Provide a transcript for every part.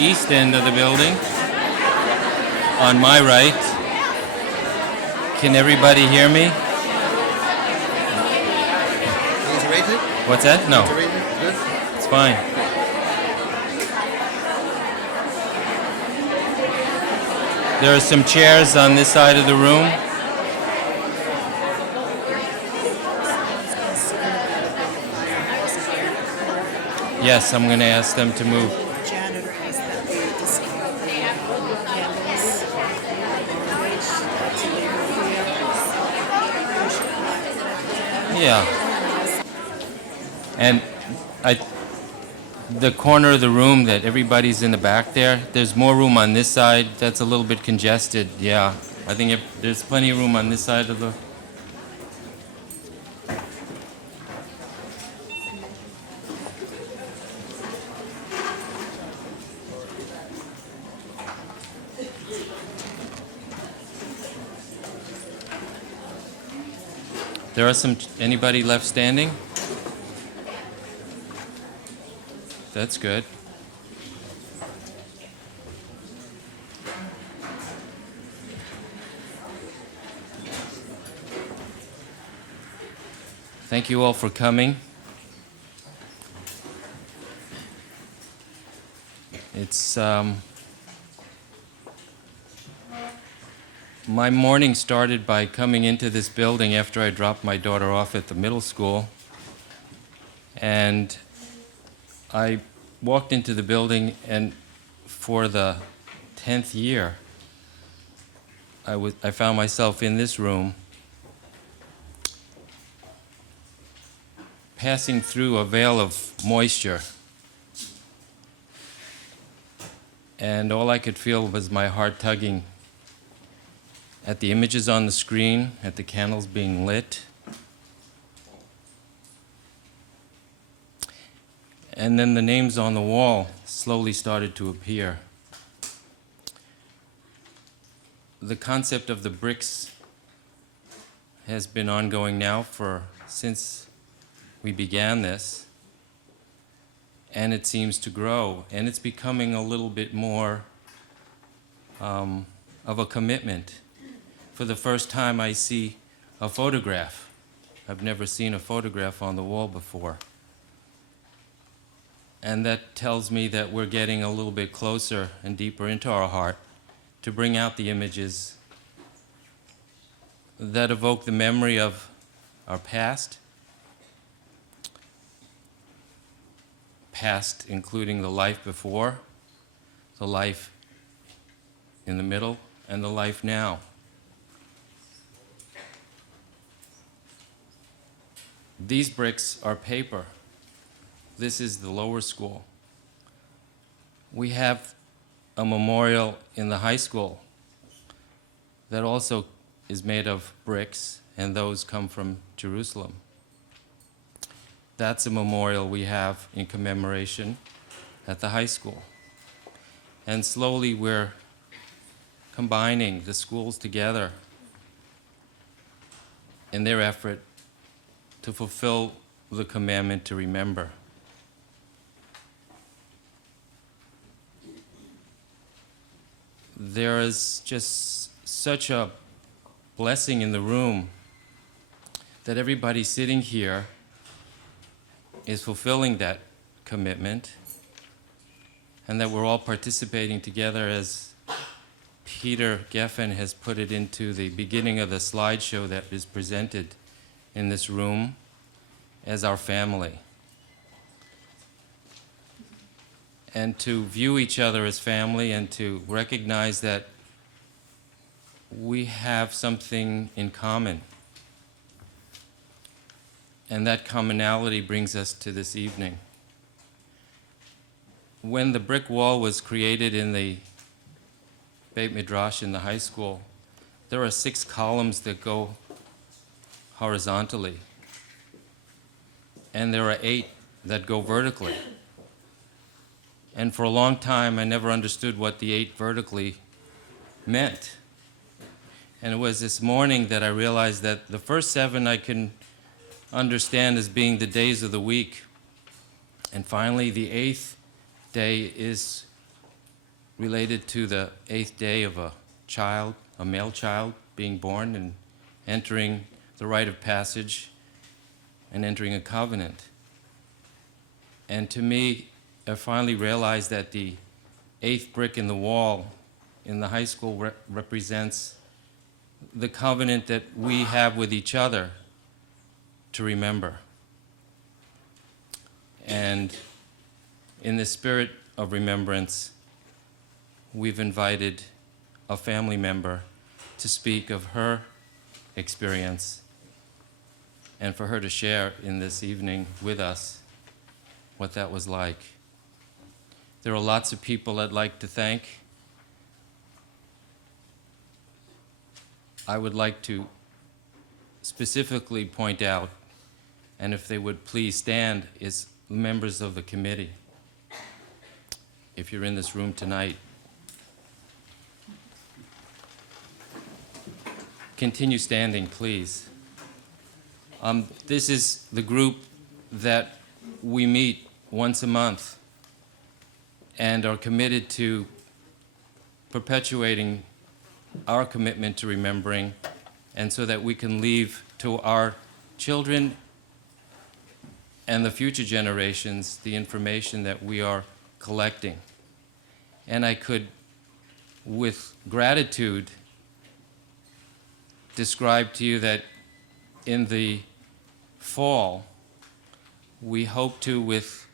east end of the building, on my right. Can everybody hear me? Is it rated? What's that? No, Is it rated? Good? it's fine. There are some chairs on this side of the room. Yes, I'm going to ask them to move. Janitor asked that we discard the candles, garbage, Yeah. And the corner of the room that everybody's in the back there, there's more room on this side. That's a little bit congested. Yeah. I think there's plenty of room on this side of the... There are anybody left standing? That's good. Thank you all for coming. It's my morning started by coming into this building after I dropped my daughter off at the middle school. And I walked into the building, and for the 10th year, I found myself in this room, passing through a veil of moisture. And all I could feel was my heart tugging at the images on the screen, at the candles being lit. And then the names on the wall slowly started to appear. The concept of the bricks has been ongoing now since we began this, and it seems to grow, and it's becoming a little bit more of a commitment. For the first time, I see a photograph. I've never seen a photograph on the wall before. And that tells me that we're getting a little bit closer and deeper into our heart to bring out the images that evoke the memory of our past including the life before, the life in the middle, and the life now. These bricks are paper. This is the lower school. We have a memorial in the high school that also is made of bricks, and those come from Jerusalem. That's a memorial we have in commemoration at the high school. And slowly we're combining the schools together in their effort to fulfill the commandment to remember. There is just such a blessing in the room that everybody sitting here is fulfilling that commitment, and that we're all participating together, as Peter Geffen has put it into the beginning of the slideshow that is presented in this room, as our family. And to view each other as family, and to recognize that we have something in common. And that commonality brings us to this evening. When the brick wall was created in the Beit Midrash in the high school, there are 6 columns that go horizontally, and there are 8 that go vertically. And for a long time, I never understood what the 8 vertically meant. And it was this morning that I realized that the first 7 I can understand as being the days of the week. And finally, the 8th day is related to the 8th day of a child, a male child, being born and entering the rite of passage and entering a covenant. And to me, I finally realized that the 8th brick in the wall in the high school represents the covenant that we have with each other to remember. And in the spirit of remembrance, we've invited a family member to speak of her experience and for her to share in this evening with us what that was like. There are lots of people I'd like to thank. I would like to specifically point out, and if they would please stand, is members of the committee. If you're in this room tonight, continue standing, please. This is the group that we meet once a month and are committed to perpetuating our commitment to remembering, and so that we can leave to our children and the future generations the information that we are collecting. And I could, with gratitude, describe to you that in the fall, we hope to, with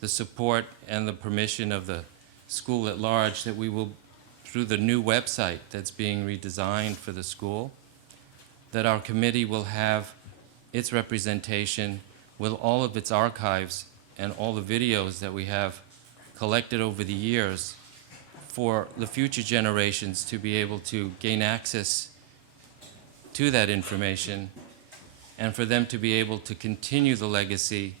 the support and the permission of the school at large, that we will, through the new website that's being redesigned for the school, that our committee will have its representation with all of its archives and all the videos that we have collected over the years for the future generations to be able to gain access to that information, and for them to be able to continue the legacy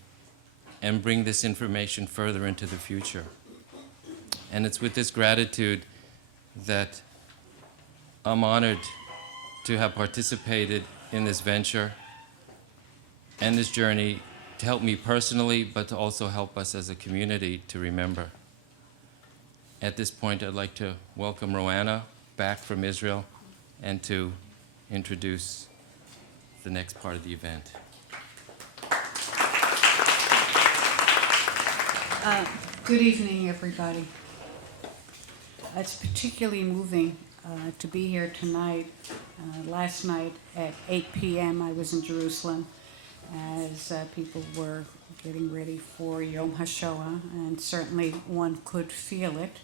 and bring this information further into the future. And it's with this gratitude that I'm honored to have participated in this venture and this journey to help me personally, but to also help us as a community to remember. At this point, I'd like to welcome Roanna back from Israel and to introduce the next part of the event. Good evening, everybody. It's particularly moving to be here tonight. Last night at 8 p.m. I was in Jerusalem as people were getting ready for Yom HaShoah, and certainly one could feel it.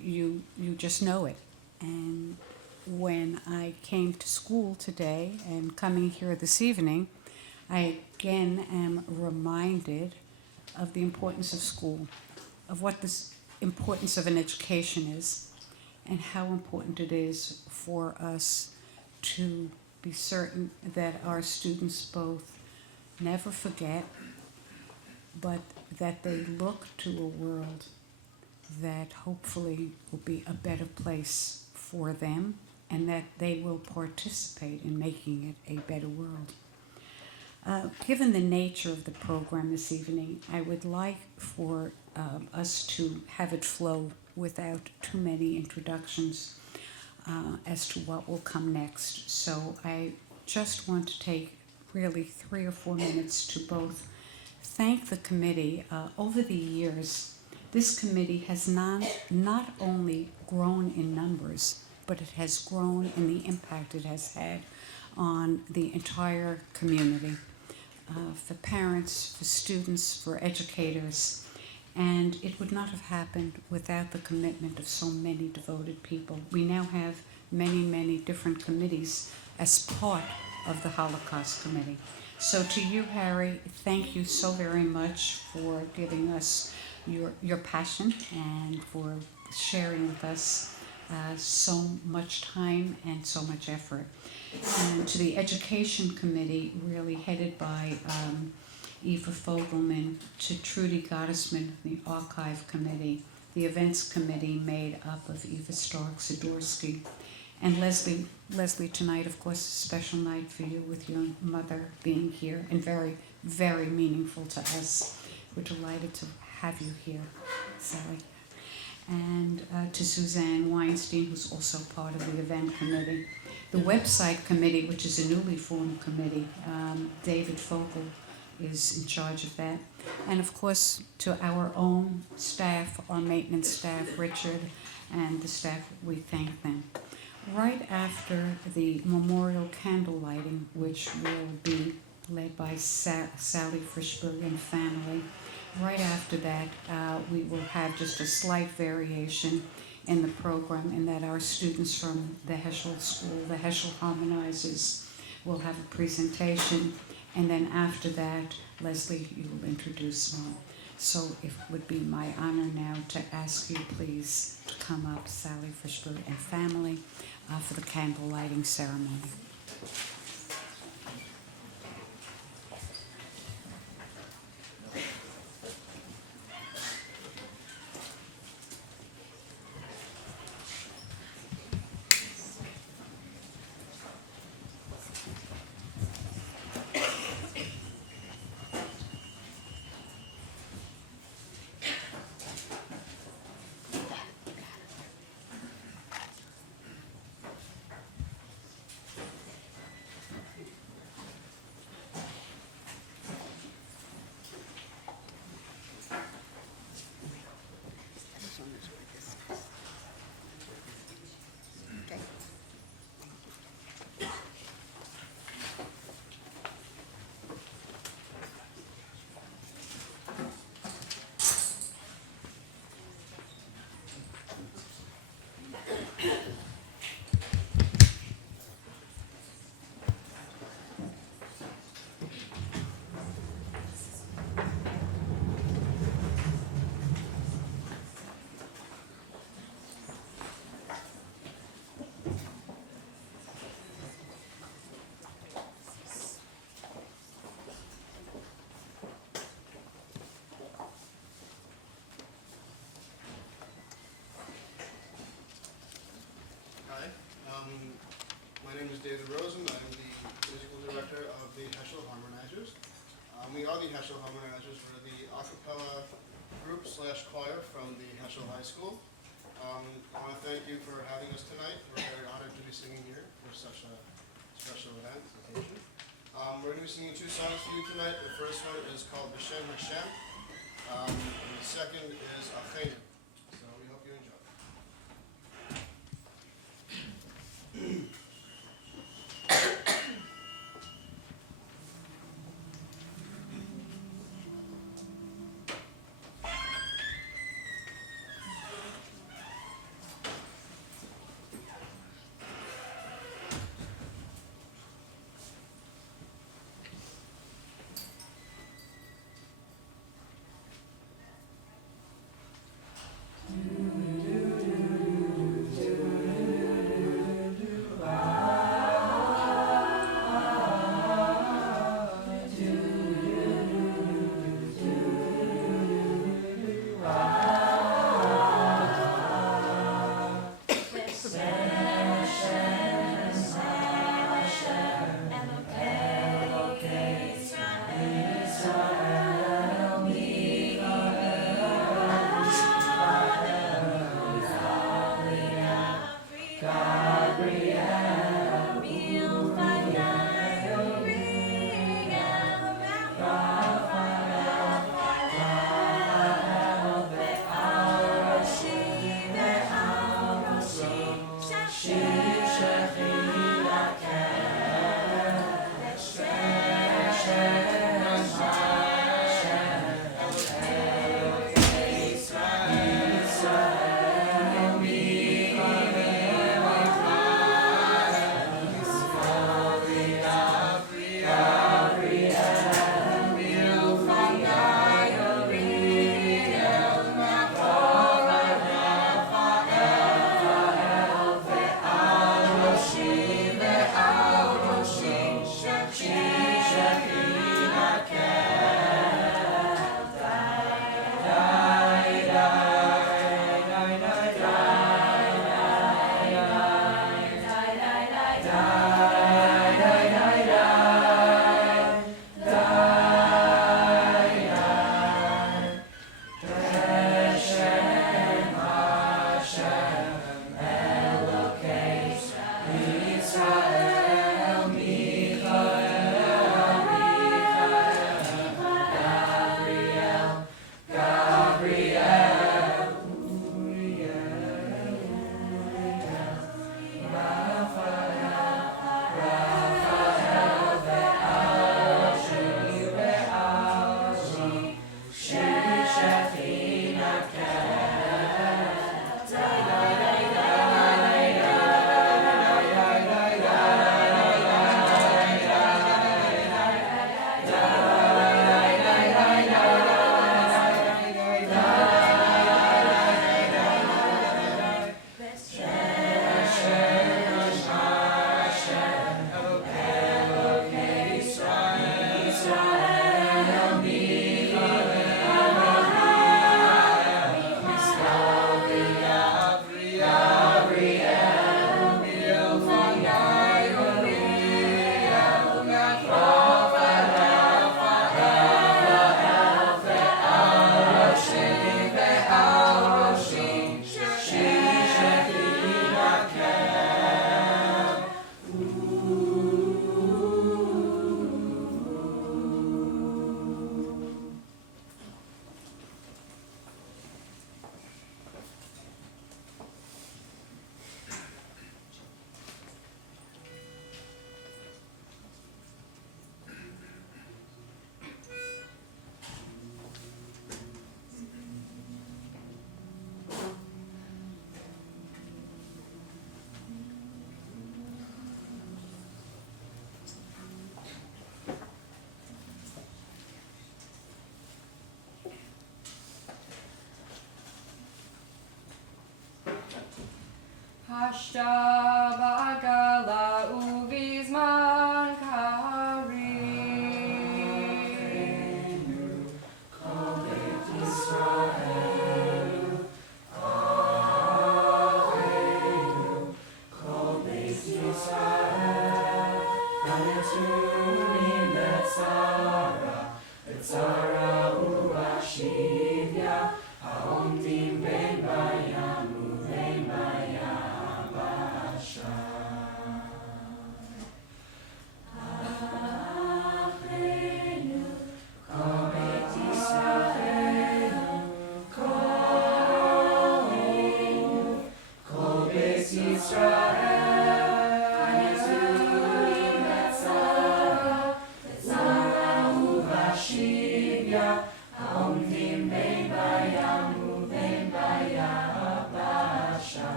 You just know it. And when I came to school today and coming here this evening, I again am reminded of the importance of school, of what the importance of an education is, and how important it is for us to be certain that our students both never forget, but that they look to a world that hopefully will be a better place for them, and that they will participate in making it a better world. Given the nature of the program this evening, I would like for us to have it flow without too many introductions as to what will come next. So I just want to take really 3 or 4 minutes to both thank the committee. Over the years, this committee has not only grown in numbers, but it has grown in the impact it has had on the entire community, for parents, for students, for educators. And it would not have happened without the commitment of so many devoted people. We now have many, many different committees as part of the Holocaust Committee. So to you, Harry, thank you so very much for giving us your passion and for sharing with us so much time and so much effort. And to the Education Committee, really headed by Eva Fogelman, to Trudy Gottesman, the Archive Committee, the Events Committee made up of Eva Stark-Zadorsky, and Leslie, tonight, of course, a special night for you with your mother being here, and very, very meaningful to us. We're delighted to have you here, Sally. and to Suzanne Weinstein, who's also part of the event committee. The website committee, which is a newly formed committee, David Fogel is in charge of that. And of course, to our own staff, our maintenance staff, Richard, and the staff, we thank them. Right after the memorial candle lighting, which will be led by Sally Frishberg and family, right after that, we will have just a slight variation in the program in that our students from the HaShoah School, the HaShoah Harmonizers, will have a presentation. And then after that, Leslie, you will introduce them. So it would be my honor now to ask you please to come up, Sally Frishberg and family, for the candle lighting ceremony. Okay. Hi, my name is David Rosen. I'm the musical director of the HaShoah Harmonizers. We are the HaShoah Harmonizers. We're the a cappella group / choir from the HaShoah High School. I want to thank you for having us tonight. We're very honored to be singing here for such a special event occasion. We're going to be singing 2 songs for you tonight. The first one is called B'Shem Hashem, and the second is Achenu. So we hope you enjoy. HaShoah b'gala ubizman karim.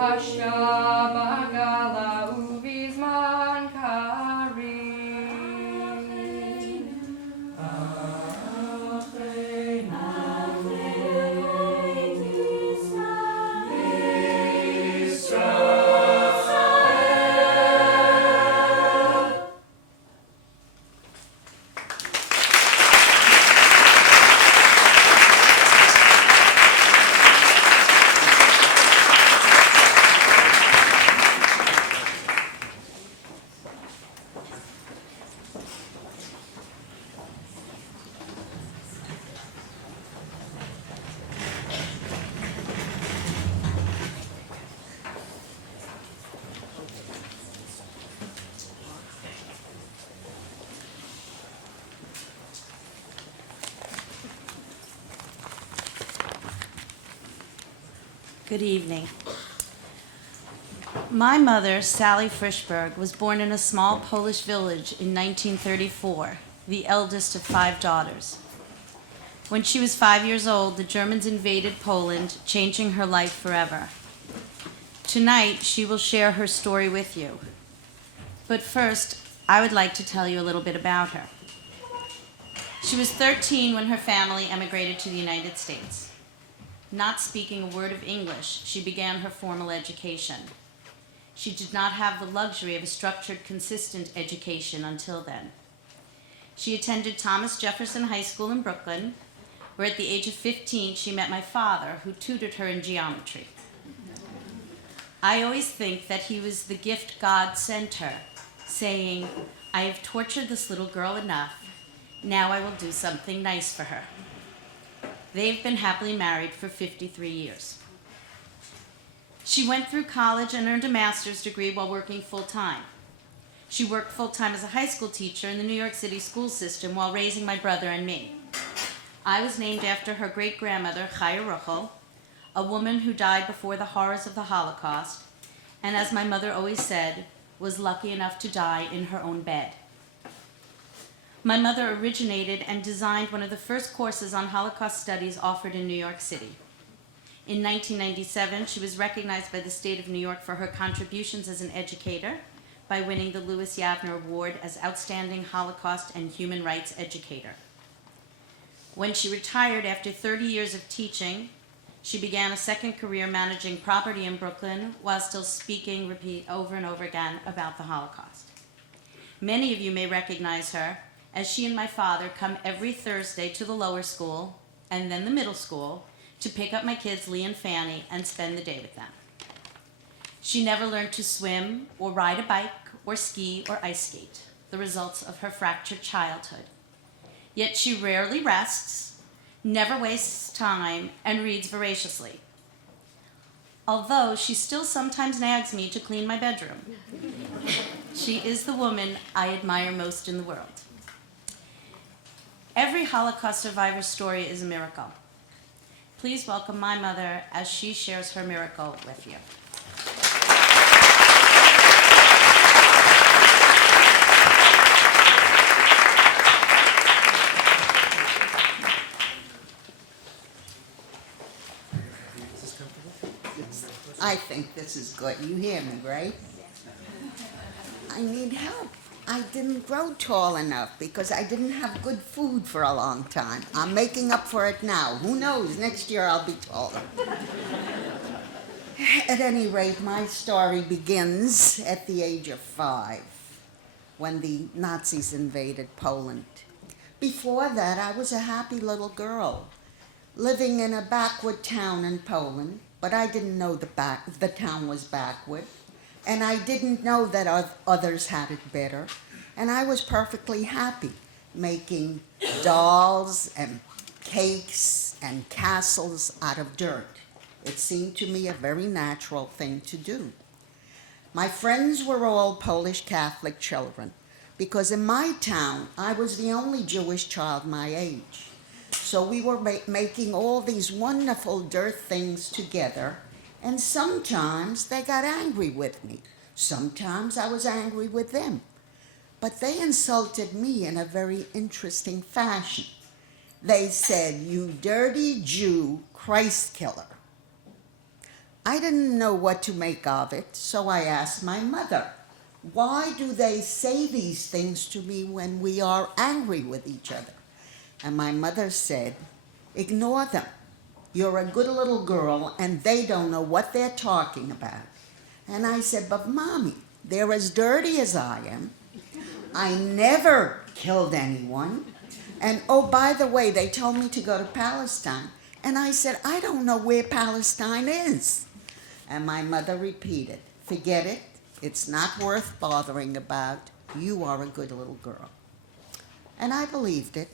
HaShoah b'gala ubizman karim. Good evening. My mother, Sally Frishberg, was born in a small Polish village in 1934, the eldest of 5 daughters. When she was 5 years old, the Germans invaded Poland, changing her life forever. Tonight, she will share her story with you. But first, I would like to tell you a little bit about her. She was 13 when her family emigrated to the United States. Not speaking a word of English, she began her formal education. She did not have the luxury of a structured, consistent education until then. She attended Thomas Jefferson High School in Brooklyn, where at the age of 15, she met my father, who tutored her in geometry. I always think that he was the gift God sent her, saying, "I have tortured this little girl enough. Now I will do something nice for her." They've been happily married for 53 years. She went through college and earned a master's degree while working full-time. She worked full-time as a high school teacher in the New York City school system while raising my brother and me. I was named after her great-grandmother, Chaya Ruchel, a woman who died before the horrors of the Holocaust, and as my mother always said, was lucky enough to die in her own bed. My mother originated and designed one of the first courses on Holocaust studies offered in New York City. In 1997, she was recognized by the state of New York for her contributions as an educator by winning the Louis Yavner Award as Outstanding Holocaust and Human Rights Educator. When she retired after 30 years of teaching, she began a second career managing property in Brooklyn while still speaking over and over again about the Holocaust. Many of you may recognize her, as she and my father come every Thursday to the lower school and then the middle school to pick up my kids, Lee and Fanny, and spend the day with them. She never learned to swim or ride a bike or ski or ice skate, the results of her fractured childhood. Yet she rarely rests, never wastes time, and reads voraciously. Although she still sometimes nags me to clean my bedroom. She is the woman I admire most in the world. Every Holocaust survivor's story is a miracle. Please welcome my mother as she shares her miracle with you. I think this is good. You hear me, right? I need help. I didn't grow tall enough because I didn't have good food for a long time. I'm making up for it now. Who knows? Next year I'll be taller. At any rate, my story begins at the age of 5, when the Nazis invaded Poland. Before that, I was a happy little girl, living in a backward town in Poland, but I didn't know the town was backward, and I didn't know that others had it better, and I was perfectly happy making dolls and cakes and castles out of dirt. It seemed to me a very natural thing to do. My friends were all Polish Catholic children, because in my town, I was the only Jewish child my age. So we were making all these wonderful dirt things together, and sometimes they got angry with me. Sometimes I was angry with them. But they insulted me in a very interesting fashion. They said, "You dirty Jew, Christ killer." I didn't know what to make of it, so I asked my mother, "Why do they say these things to me when we are angry with each other?" And my mother said, "Ignore them. You're a good little girl, and they don't know what they're talking about." And I said, "But Mommy, they're as dirty as I am. I never killed anyone. And oh, by the way, they told me to go to Palestine." And I said, "I don't know where Palestine is." And my mother repeated, "Forget it. It's not worth bothering about. You are a good little girl." And I believed it.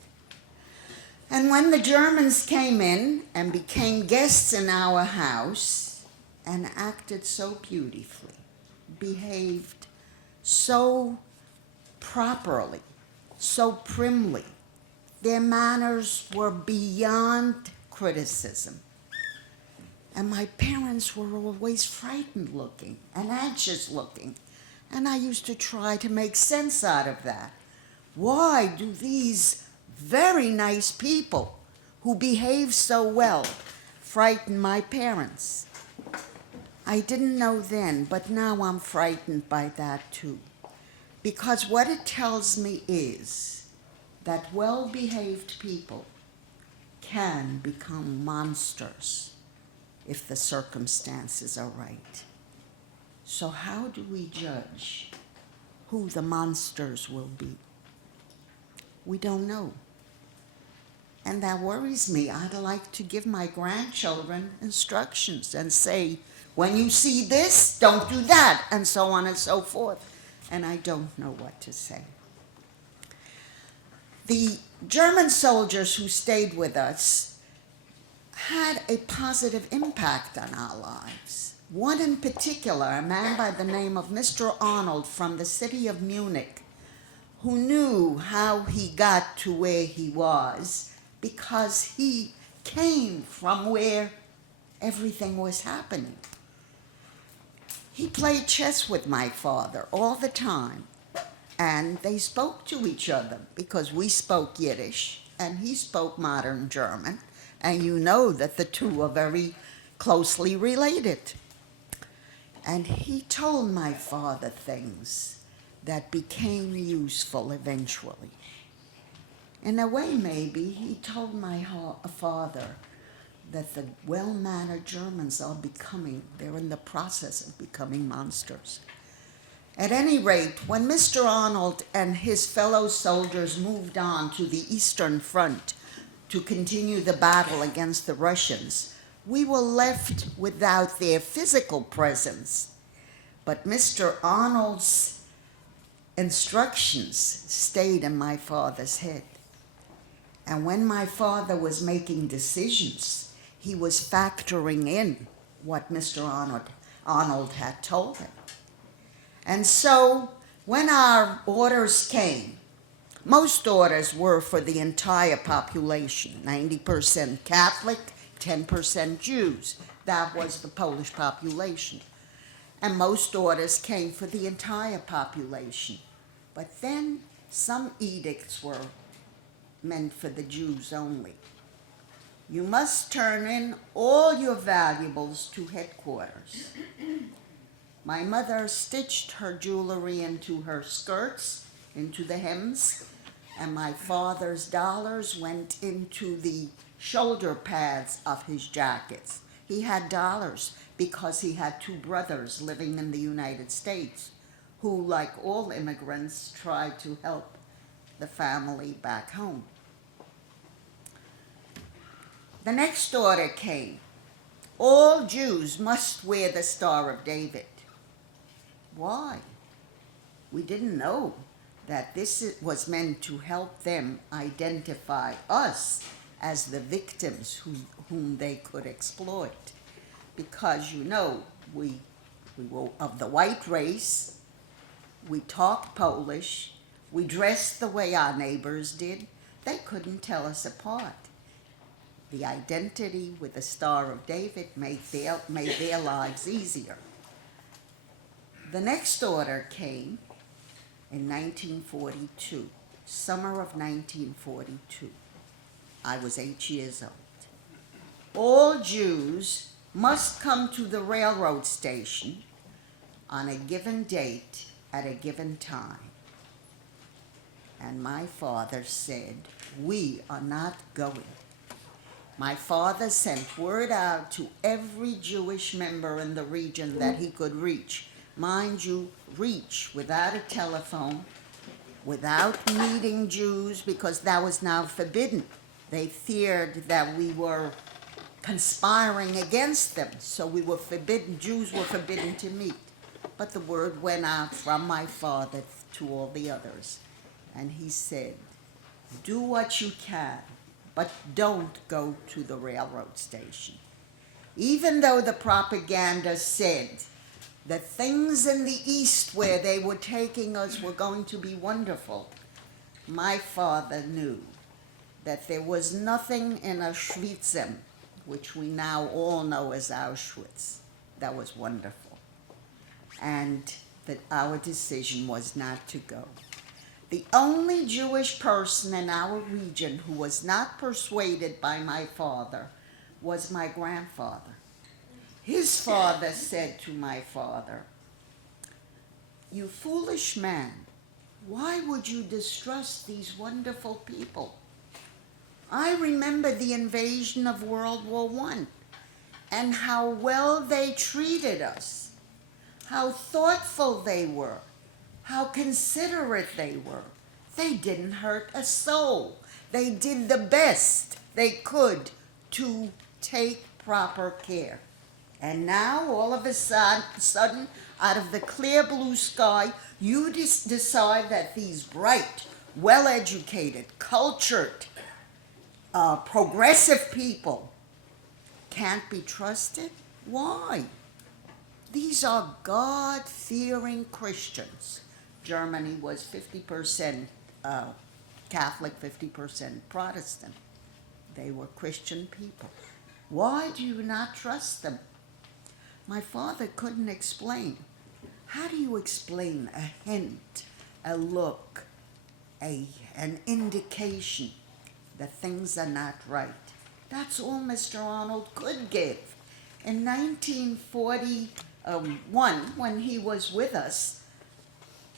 And when the Germans came in and became guests in our house and acted so beautifully, behaved so properly, so primly, their manners were beyond criticism. And my parents were always frightened looking and anxious looking. And I used to try to make sense out of that. Why do these very nice people who behave so well frighten my parents? I didn't know then, but now I'm frightened by that too. Because what it tells me is that well-behaved people can become monsters if the circumstances are right. So how do we judge who the monsters will be? We don't know. And that worries me. I'd like to give my grandchildren instructions and say, when you see this, don't do that, and so on and so forth. And I don't know what to say. The German soldiers who stayed with us had a positive impact on our lives. One in particular, a man by the name of Mr. Arnold from the city of Munich, who knew how he got to where he was because he came from where everything was happening. He played chess with my father all the time, and they spoke to each other because we spoke Yiddish and he spoke modern German, and you know that the two are very closely related. And he told my father things that became useful eventually. In a way, maybe, he told my father that the well-mannered Germans are they're in the process of becoming monsters. At any rate, when Mr. Arnold and his fellow soldiers moved on to the Eastern Front to continue the battle against the Russians, we were left without their physical presence. But Mr. Arnold's instructions stayed in my father's head. And when my father was making decisions, he was factoring in what Mr. Arnold had told him. And so when our orders came, most orders were for the entire population, 90% Catholic, 10% Jews. That was the Polish population. And most orders came for the entire population. But then some edicts were meant for the Jews only. You must turn in all your valuables to headquarters. My mother stitched her jewelry into her skirts, into the hems, and my father's dollars went into the shoulder pads of his jackets. He had dollars because he had two brothers living in the United States who, like all immigrants, tried to help the family back home. The next order came. All Jews must wear the Star of David. Why? We didn't know that this was meant to help them identify us as the victims whom they could exploit. Because, you know, we were of the white race, we talked Polish, we dressed the way our neighbors did. They couldn't tell us apart. The identity with the Star of David made their lives easier. The next order came in 1942, summer of 1942. I was 8 years old. All Jews must come to the railroad station on a given date at a given time. And my father said, we are not going. My father sent word out to every Jewish member in the region that he could reach. Mind you, reach without a telephone, without meeting Jews, because that was now forbidden. They feared that we were conspiring against them, so we were forbidden, Jews were forbidden to meet. But the word went out from my father to all the others, and he said, do what you can, but don't go to the railroad station. Even though the propaganda said that things in the East where they were taking us were going to be wonderful, my father knew that there was nothing in Auschwitz, which we now all know as Auschwitz, that was wonderful. And that our decision was not to go. The only Jewish person in our region who was not persuaded by my father was my grandfather. His father said to my father, you foolish man, why would you distrust these wonderful people? I remember the invasion of World War I and how well they treated us, how thoughtful they were, how considerate they were. They didn't hurt a soul. They did the best they could to take proper care. And now, all of a sudden, out of the clear blue sky, you decide that these bright, well-educated, cultured, progressive people can't be trusted? Why? These are God-fearing Christians. Germany was 50% Catholic, 50% Protestant. They were Christian people. Why do you not trust them? My father couldn't explain. How do you explain a hint, a look, an indication that things are not right? That's all Mr. Arnold could give. In 1941, when he was with us,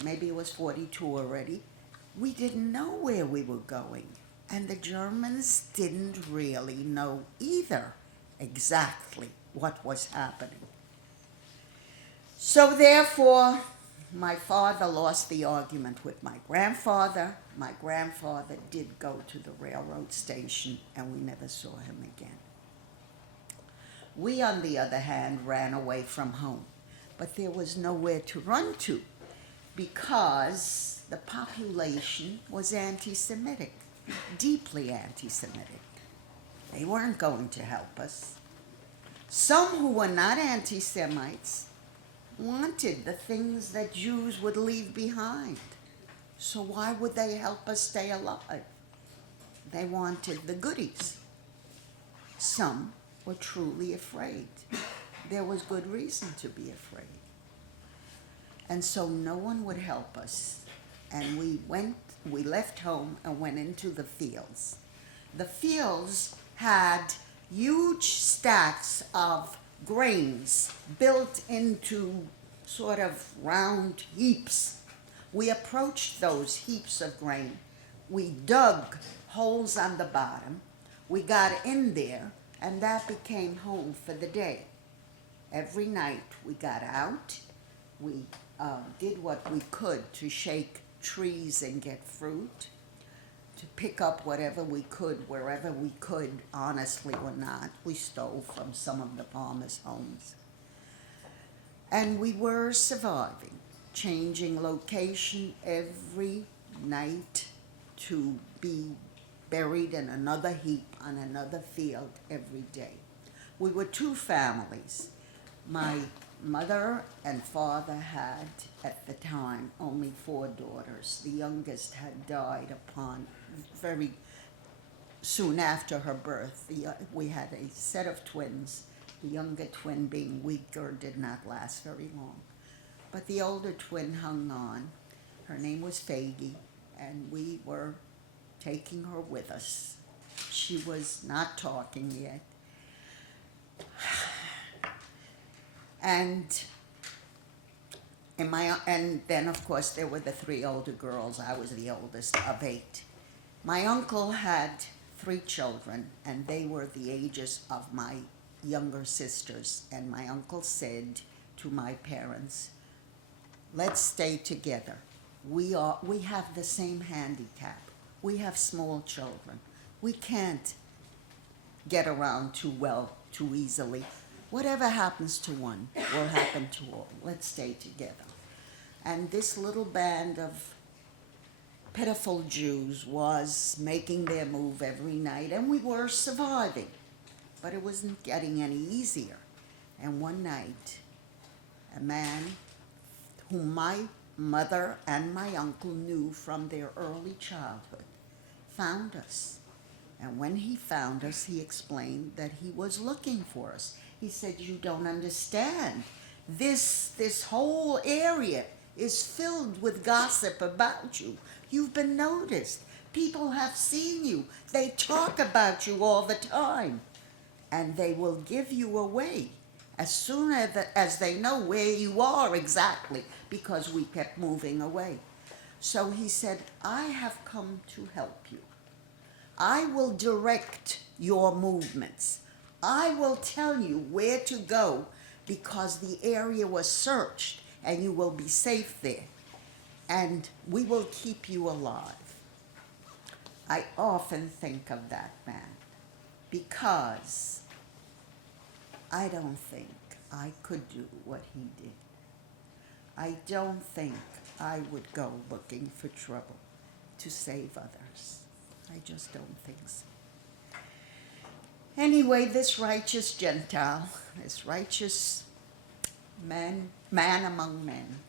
maybe it was 42 already, we didn't know where we were going. And the Germans didn't really know either exactly what was happening. So therefore, my father lost the argument with my grandfather. My grandfather did go to the railroad station, and we never saw him again. We, on the other hand, ran away from home, but there was nowhere to run to because the population was anti-Semitic, deeply anti-Semitic. They weren't going to help us. Some who were not anti-Semites wanted the things that Jews would leave behind. So why would they help us stay alive? They wanted the goodies. Some were truly afraid. There was good reason to be afraid. And so no one would help us. And we left home and went into the fields. The fields had huge stacks of grains built into sort of round heaps. We approached those heaps of grain. We dug holes on the bottom. We got in there, and that became home for the day. Every night we got out. We did what we could to shake trees and get fruit, to pick up whatever we could, wherever we could, honestly or not. We stole from some of the farmers' homes. And we were surviving, changing location every night to be buried in another heap on another field every day. We were two families. My mother and father had, at the time, only 4 daughters. The youngest had died upon very soon after her birth. We had a set of twins. The younger twin, being weaker, did not last very long. But the older twin hung on. Her name was Faggy, and we were taking her with us. She was not talking yet. And then, of course, there were the 3 older girls. I was the oldest of 8. My uncle had 3 children, and they were the ages of my younger sisters. And my uncle said to my parents, "Let's stay together. We have the same handicap. We have small children. We can't get around too well, too easily. Whatever happens to one will happen to all. Let's stay together." And this little band of pitiful Jews was making their move every night, and we were surviving. But it wasn't getting any easier. And one night, a man whom my mother and my uncle knew from their early childhood found us. And when he found us, he explained that he was looking for us. He said, "You don't understand. This whole area is filled with gossip about you. You've been noticed. People have seen you. They talk about you all the time. And they will give you away as soon as they know where you are exactly, because we kept moving away." So he said, "I have come to help you. I will direct your movements. I will tell you where to go, because the area was searched and you will be safe there. And we will keep you alive." I often think of that man, because I don't think I could do what he did. I don't think I would go looking for trouble to save others. I just don't think so. Anyway, this righteous Gentile, this righteous man among men,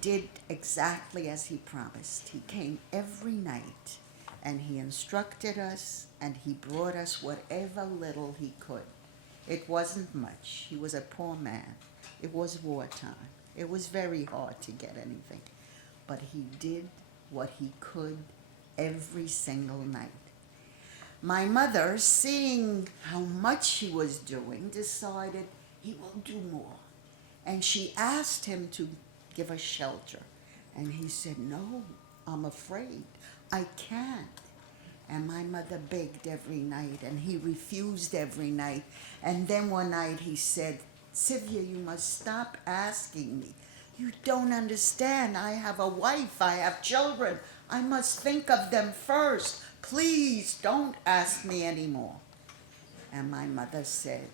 did exactly as he promised. He came every night, and he instructed us, and he brought us whatever little he could. It wasn't much. He was a poor man. It was wartime. It was very hard to get anything. But he did what he could every single night. My mother, seeing how much he was doing, decided he will do more. And she asked him to give us shelter. And he said, "No, I'm afraid. I can't." And my mother begged every night, and he refused every night. And then one night he said, "Sylvia, you must stop asking me. You don't understand. I have a wife. I have children. I must think of them first. Please don't ask me anymore." And my mother said,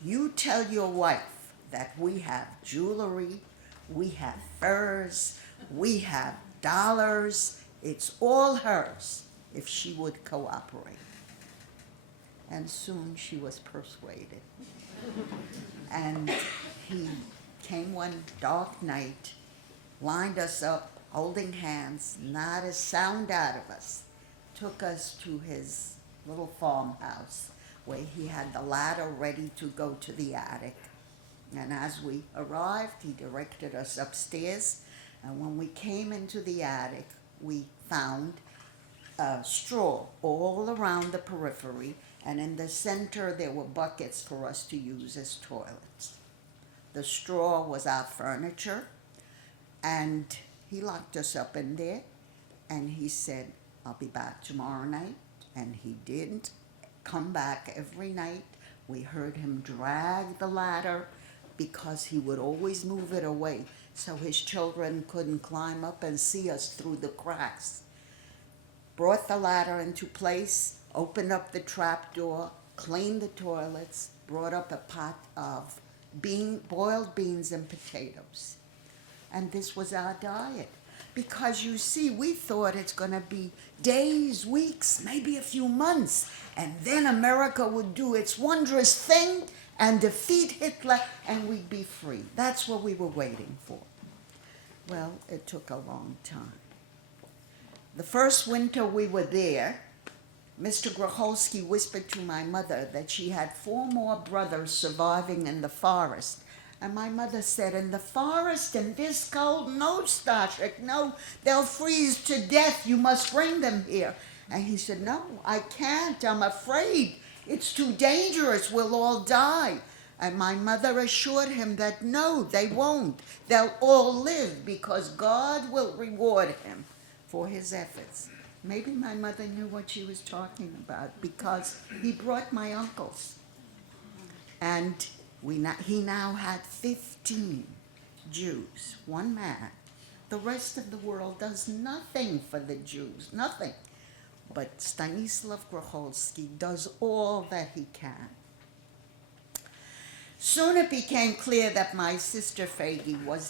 "You tell your wife that we have jewelry, we have furs, we have dollars. It's all hers if she would cooperate." And soon she was persuaded. And he came one dark night, lined us up, holding hands, not a sound out of us, took us to his little farmhouse where he had the ladder ready to go to the attic. And as we arrived, he directed us upstairs. And when we came into the attic, we found straw all around the periphery. And in the center, there were buckets for us to use as toilets. The straw was our furniture. And he locked us up in there. And he said, "I'll be back tomorrow night." And he didn't come back every night. We heard him drag the ladder because he would always move it away so his children couldn't climb up and see us through the cracks. Brought the ladder into place, opened up the trap door, cleaned the toilets, brought up a pot of boiled beans and potatoes. And this was our diet. Because you see, we thought it's going to be days, weeks, maybe a few months, and then America would do its wondrous thing and defeat Hitler, and we'd be free. That's what we were waiting for. Well, it took a long time. The first winter we were there, Mr. Grocholski whispered to my mother that she had 4 more brothers surviving in the forest. And my mother said, "In the forest, in this cold? No, Stashik, no. They'll freeze to death. You must bring them here." And he said, "No, I can't. I'm afraid. It's too dangerous. We'll all die." And my mother assured him that no, they won't. They'll all live because God will reward him for his efforts. Maybe my mother knew what she was talking about because he brought my uncles. And he now had 15 Jews, one man. The rest of the world does nothing for the Jews, nothing. But Stanislav Grocholski does all that he can. Soon it became clear that my sister Faggy was